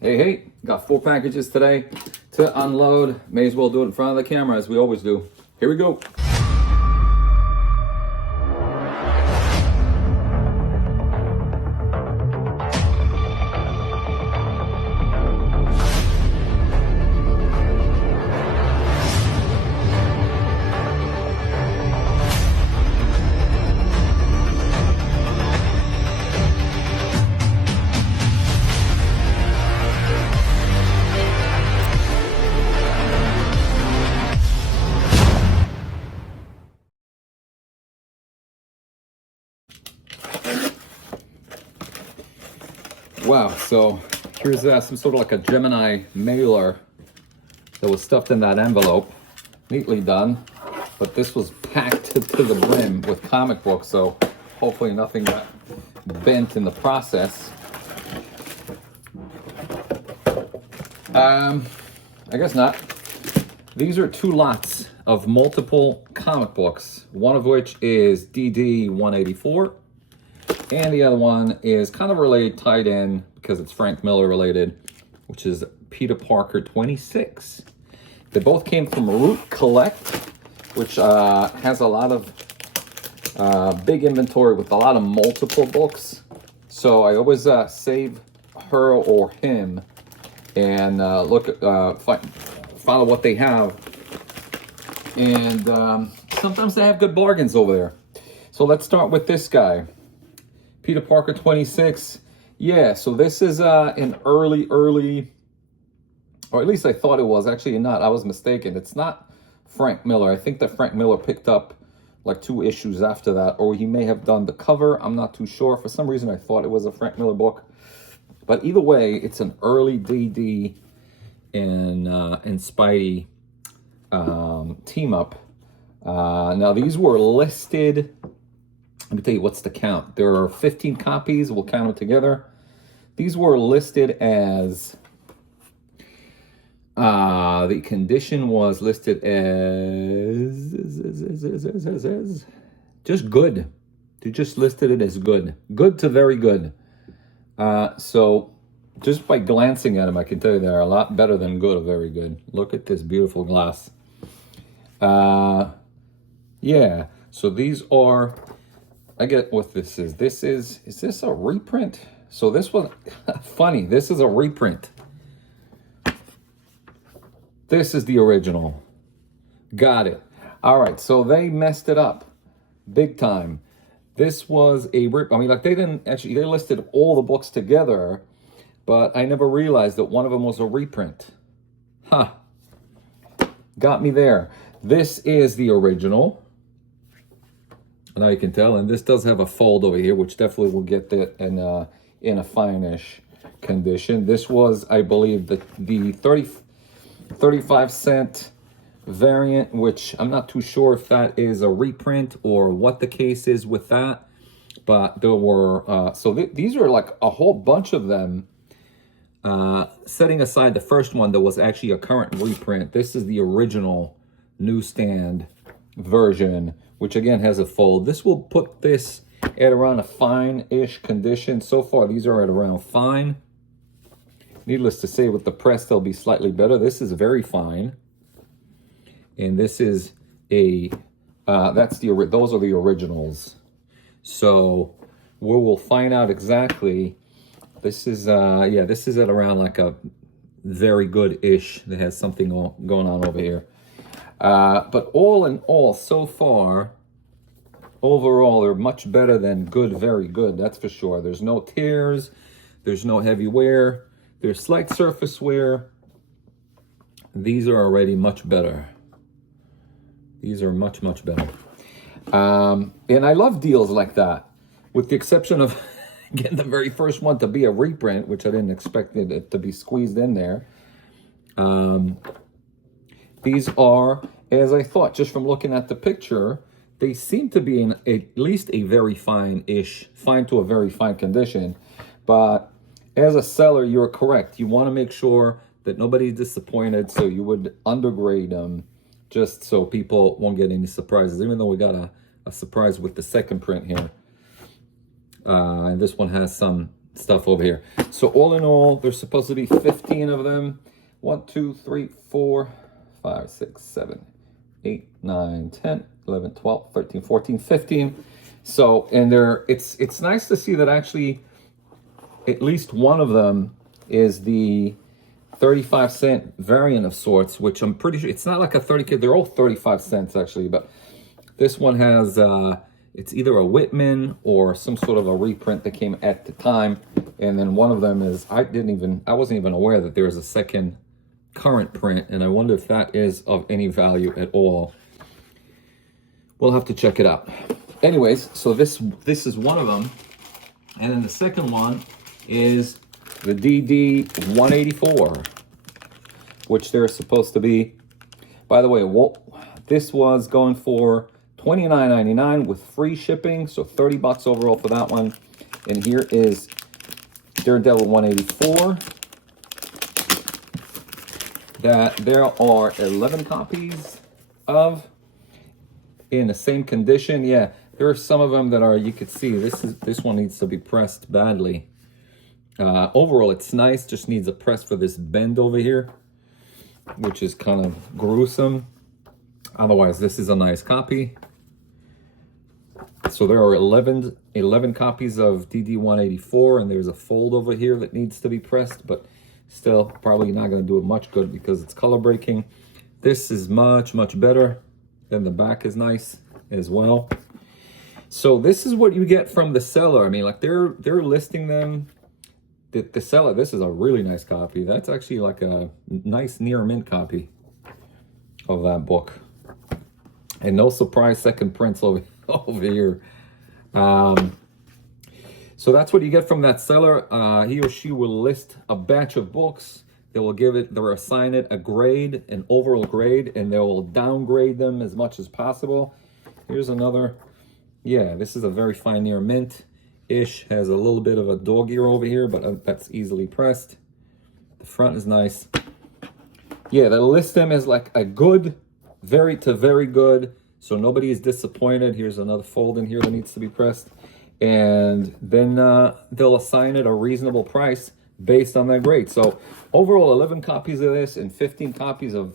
Hey, got 4 packages today to unload. May as well do it in front of the camera as we always do. Here we go. Wow, so here's some sort of like a Gemini mailer that was stuffed in that envelope. Neatly done, but this was packed to the brim with comic books, so hopefully nothing got bent in the process. I guess not. These are 2 lots of multiple comic books, one of which is DD 184. And the other one is kind of related, tied in, because it's Frank Miller related, which is Peter Parker 26. They both came from Root Collect, which has a lot of big inventory with a lot of multiple books. So I always save her or him and follow what they have. And sometimes they have good bargains over there. So let's start with this guy. Peter Parker 26. Yeah, so this is an early, or at least I thought it was. Actually not. I was mistaken. It's not Frank Miller. I think that Frank Miller picked up like 2 issues after that, or he may have done the cover. I'm not too sure. For some reason, I thought it was a Frank Miller book. But either way, it's an early DD and Spidey team up. Now, these were listed... Let me tell you what's the count. There are 15 copies. We'll count them together. These were listed as... the condition was listed as... just good. They just listed it as good. Good to very good. So just by glancing at them, I can tell you they're a lot better than good or very good. Look at this beautiful glass. Yeah. So these are... I get what this is. Is this a reprint? So this was funny. This is a reprint. This is the original. Got it. All right. So they messed it up big time. This was a rip. I mean, like they listed all the books together, but I never realized that one of them was a reprint. Huh. Got me there. This is the original. Now you can tell, and this does have a fold over here, which definitely will get that in a fine-ish condition. This was, I believe, the 35-cent variant, which I'm not too sure if that is a reprint or what the case is with that. But there were, these are like a whole bunch of them. Setting aside the first one that was actually a current reprint, this is the original newsstand version, which again has a fold. This will put this at around a fine-ish condition. So far, these are at around fine. Needless to say, with the press, they'll be slightly better. This is very fine. And this is those are the originals. So we will find out exactly. This is this is at around like a very good-ish that has something going on over here. But all in all, so far, overall, they're much better than good, very good. That's for sure. There's no tears. There's no heavy wear. There's slight surface wear. These are already much better. These are much, much better. And I love deals like that, with the exception of getting the very first one to be a reprint, which I didn't expect it to be squeezed in there. These are, as I thought, just from looking at the picture, they seem to be in at least a very fine to a very fine condition. But as a seller, you're correct. You want to make sure that nobody's disappointed, so you would undergrade them just so people won't get any surprises, even though we got a surprise with the second print here. And this one has some stuff over here. So all in all, there's supposed to be 15 of them. 1, 2, 3, 4, 5, 6, 7, 8, 9, 10, 11, 12, 13, 14, 15. So, and it's nice to see that actually at least one of them is the 35-cent variant of sorts, which I'm pretty sure it's not like a 30 they're all 35 cents actually, but this one has it's either a Whitman or some sort of a reprint that came at the time. And then one of them is I wasn't even aware that there's a second current print, and I wonder if that is of any value at all. We'll have to check it out. Anyways, so this is one of them, and then the second one is the DD 184, which they're supposed to be. By the way, this was going for $29.99 with free shipping, so $30 overall for that one. And here is Daredevil 184. That there are 11 copies of in the same condition. Yeah, there are some of them that are, you could see this one needs to be pressed badly. Overall, it's nice, just needs a press for this bend over here, which is kind of gruesome. Otherwise, this is a nice copy. So there are 11 copies of DD 184, and there's a fold over here that needs to be pressed, but still probably not going to do it much good because it's color breaking. This is much better, and the back is nice as well. So this is what you get from the seller. I mean, like they're listing them. The seller, this is a really nice copy. That's actually like a nice near mint copy of that book. And no surprise, second prints over here. So that's what you get from that seller. He or she will list a batch of books. They'll assign it a grade, an overall grade, and they will downgrade them as much as possible. Here's another. Yeah, this is a very fine near mint-ish. Has a little bit of a dog ear over here, but that's easily pressed. The front is nice. Yeah, they'll list them as like a good, very good. So nobody is disappointed. Here's another fold in here that needs to be pressed. And then they'll assign it a reasonable price based on that grade. So overall, 11 copies of this and 15 copies of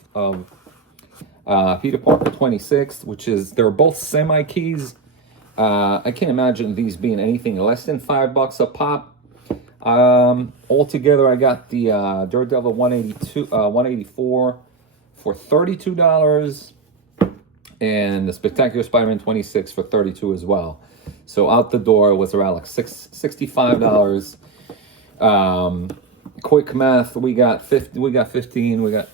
Peter Parker 26, which is, they're both semi-keys. I can't imagine these being anything less than $5 a pop. Altogether, I got the Daredevil 184 for $32, and the Spectacular Spider-Man 26 for $32 as well. So out the door it was around like $65. Quick math, we got 15, we got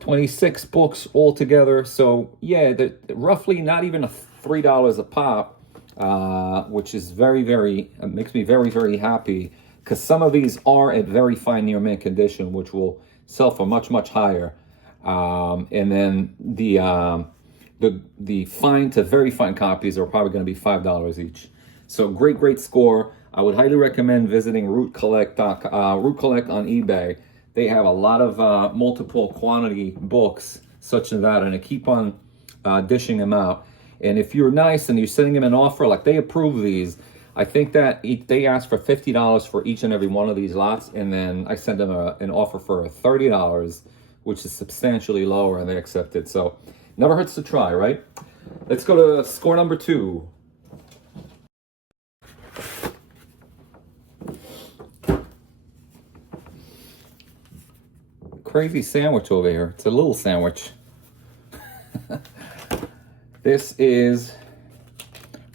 26 books altogether. So yeah, roughly not even $3 a pop, which is makes me very happy, because some of these are at very fine near mint condition, which will sell for much higher. And then the fine to very fine copies are probably going to be $5 each. So great score. I would highly recommend visiting Root Collect on eBay. They have a lot of multiple quantity books such as that, and they keep on dishing them out. And if you're nice and you're sending them an offer, like they approve these, I think that they ask for $50 for each and every one of these lots, and then I send them an offer for $30, which is substantially lower, and they accept it. So never hurts to try, right? Let's go to score number 2. Crazy sandwich over here. It's a little sandwich. This is,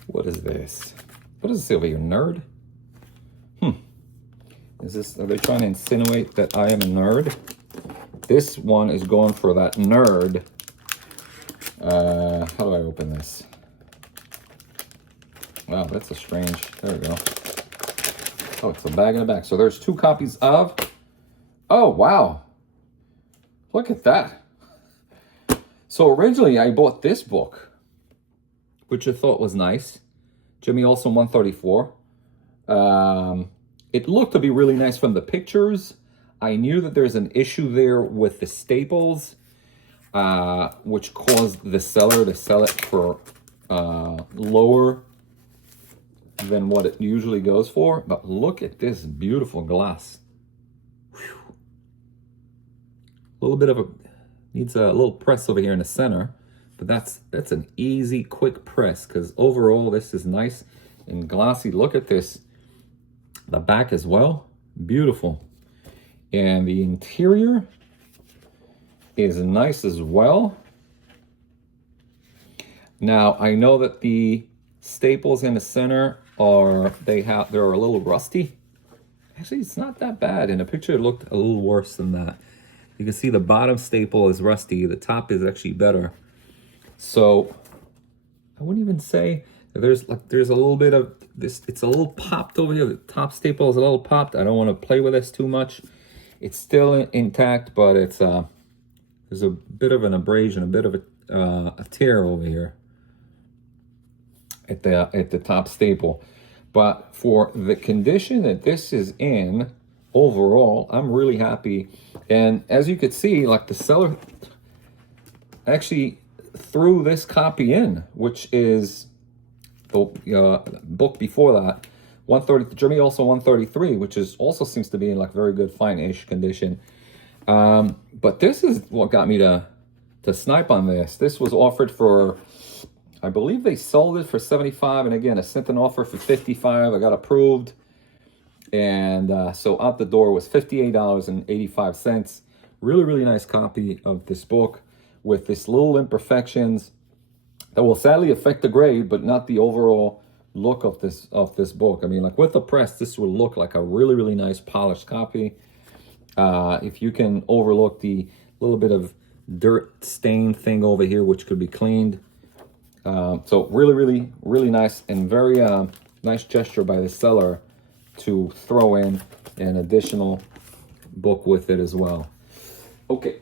what is this? What does it say over here? Nerd? Are they trying to insinuate that I am a nerd? This one is going for that nerd. How do I open this? Wow, that's a strange, there we go. Oh, it's a bag in the back. So there's 2 copies of, oh, wow. Look at that. So originally I bought this book, which I thought was nice. Jimmy Olsen 134. It looked to be really nice from the pictures. I knew that there's an issue there with the staples, which caused the seller to sell it for lower than what it usually goes for. But look at this beautiful glass. Whew. A little bit of a, needs a little press over here in the center, but that's an easy, quick press, because overall this is nice and glossy. Look at this, the back as well, beautiful. And the interior is nice as well. Now, I know that the staples in the center they're a little rusty. Actually, it's not that bad. In the picture, it looked a little worse than that. You can see the bottom staple is rusty. The top is actually better. So I wouldn't even say there's a little bit of this. It's a little popped over here. The top staple is a little popped. I don't want to play with this too much. It's still intact, but it's there's a bit of an abrasion, a bit of a tear over here at the top staple. But for the condition that this is in, overall, I'm really happy. And as you could see, like, the seller actually threw this copy in, which is the book before that, 130, Germany also 133, which is also seems to be in like very good fine-ish condition. But this is what got me to snipe on this. This was offered for, I believe they sold it for 75, and again, I sent an offer for 55. I got approved, and so out the door was $58.85. Really, really nice copy of this book with this little imperfections that will sadly affect the grade, but not the overall look of this book. I mean, like, with the press, this will look like a really, really nice polished copy. If you can overlook the little bit of dirt stain thing over here, which could be cleaned. So really, really, really nice, and very nice gesture by the seller to throw in an additional book with it as well. Okay.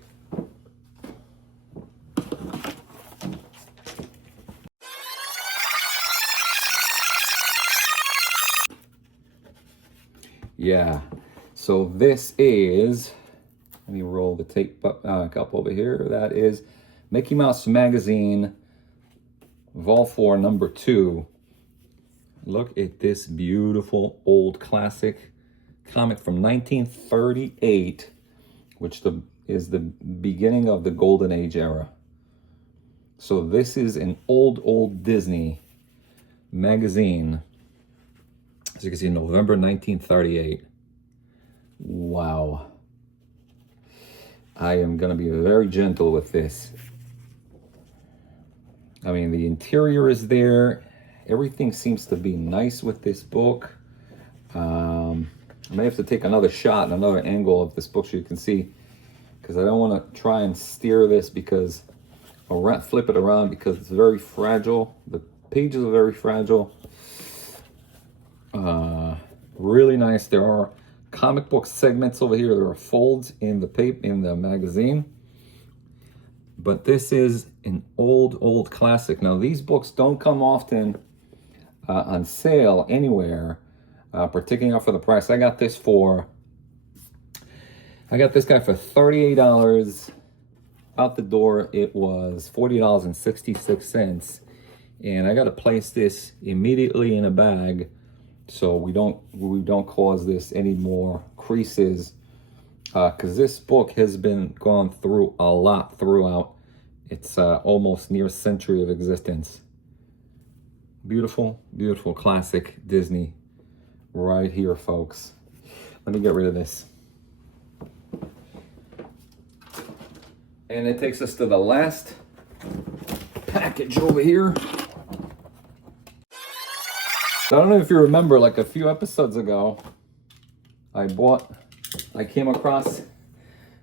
Yeah, so this is, let me roll the tape up over here. That is Mickey Mouse Magazine, Vol 4, number 2. Look at this beautiful old classic comic from 1938, which is the beginning of the Golden Age era. So this is an old Disney magazine. As you can see, November 1938. Wow. I am going to be very gentle with this. I mean, the interior is there. Everything seems to be nice with this book. I may have to take another shot, another angle of this book so you can see, because I don't want to try and steer this, because I'll flip it around, because it's very fragile. The pages are very fragile. Really nice. There are comic book segments over here. There are folds in the magazine. But this is an old classic. Now, these books don't come often on sale anywhere, particularly off for the price. I got this guy for $38. Out the door, it was $40.66. And I got to place this immediately in a bag, so we don't cause this any more creases, because this book has been gone through a lot throughout its almost near century of existence. Beautiful classic Disney right here, folks. Let me get rid of this. And it takes us to the last package over here. So I don't know if you remember, like a few episodes ago, I came across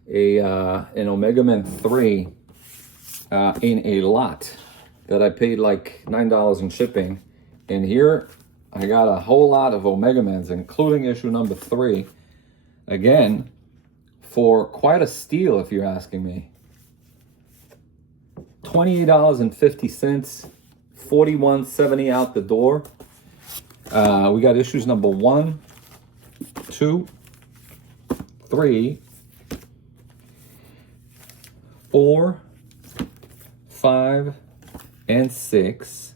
an Omega Men 3 in a lot that I paid like $9 in shipping. And here I got a whole lot of Omega Men's, including issue number 3, again, for quite a steal, if you're asking me. $28.50, $41.70 out the door. We got issues number 1, 2, 3, 4, 5, and 6.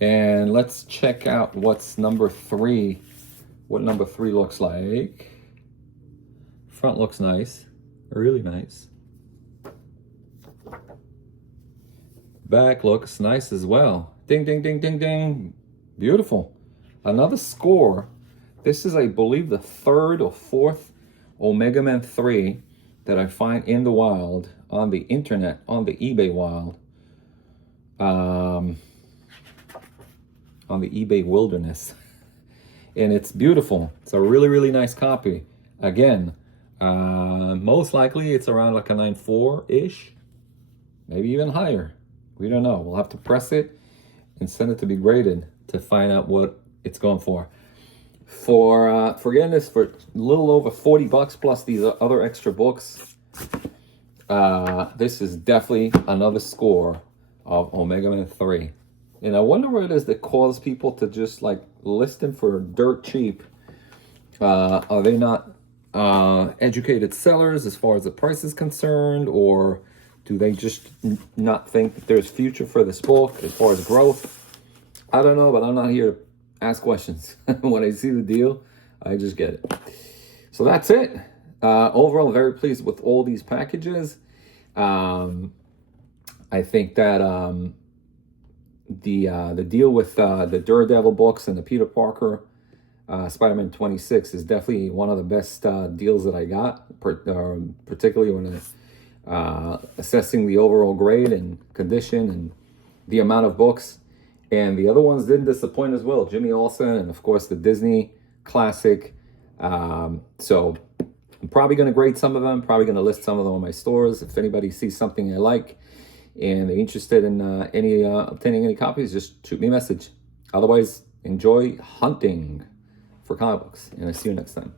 And let's check out what's number 3. What number 3 looks like. Front looks nice. Really nice. Back looks nice as well. Ding, ding, ding, ding, ding. Beautiful. Another score. This is, I believe, the 3rd or 4th Omega Man 3 that I find in the wild, on the internet, on the eBay wild. On the eBay wilderness. And it's beautiful. It's a really, really nice copy. Again, most likely it's around like a 9.4-ish. Maybe even higher. We don't know. We'll have to press it and send it to be graded to find out what it's going for. For getting this for a little over $40 plus these other extra books, this is definitely another score of Omega Man 3. And I wonder what it is that caused people to just like list them for dirt cheap. Are they not educated sellers as far as the price is concerned, or do they just not think that there's future for this book as far as growth? I don't know, but I'm not here to ask questions. When I see the deal, I just get it. So that's it. Overall, very pleased with all these packages. I think that the deal with the Daredevil books and the Peter Parker Spider-Man 26 is definitely one of the best deals that I got, particularly when assessing the overall grade and condition and the amount of books. And the other ones didn't disappoint as well. Jimmy Olsen and, of course, the Disney classic. So I'm probably going to grade some of them, probably going to list some of them on my stores. If anybody sees something I like and they're interested in obtaining any copies, just shoot me a message. Otherwise, enjoy hunting for comic books, and I'll see you next time.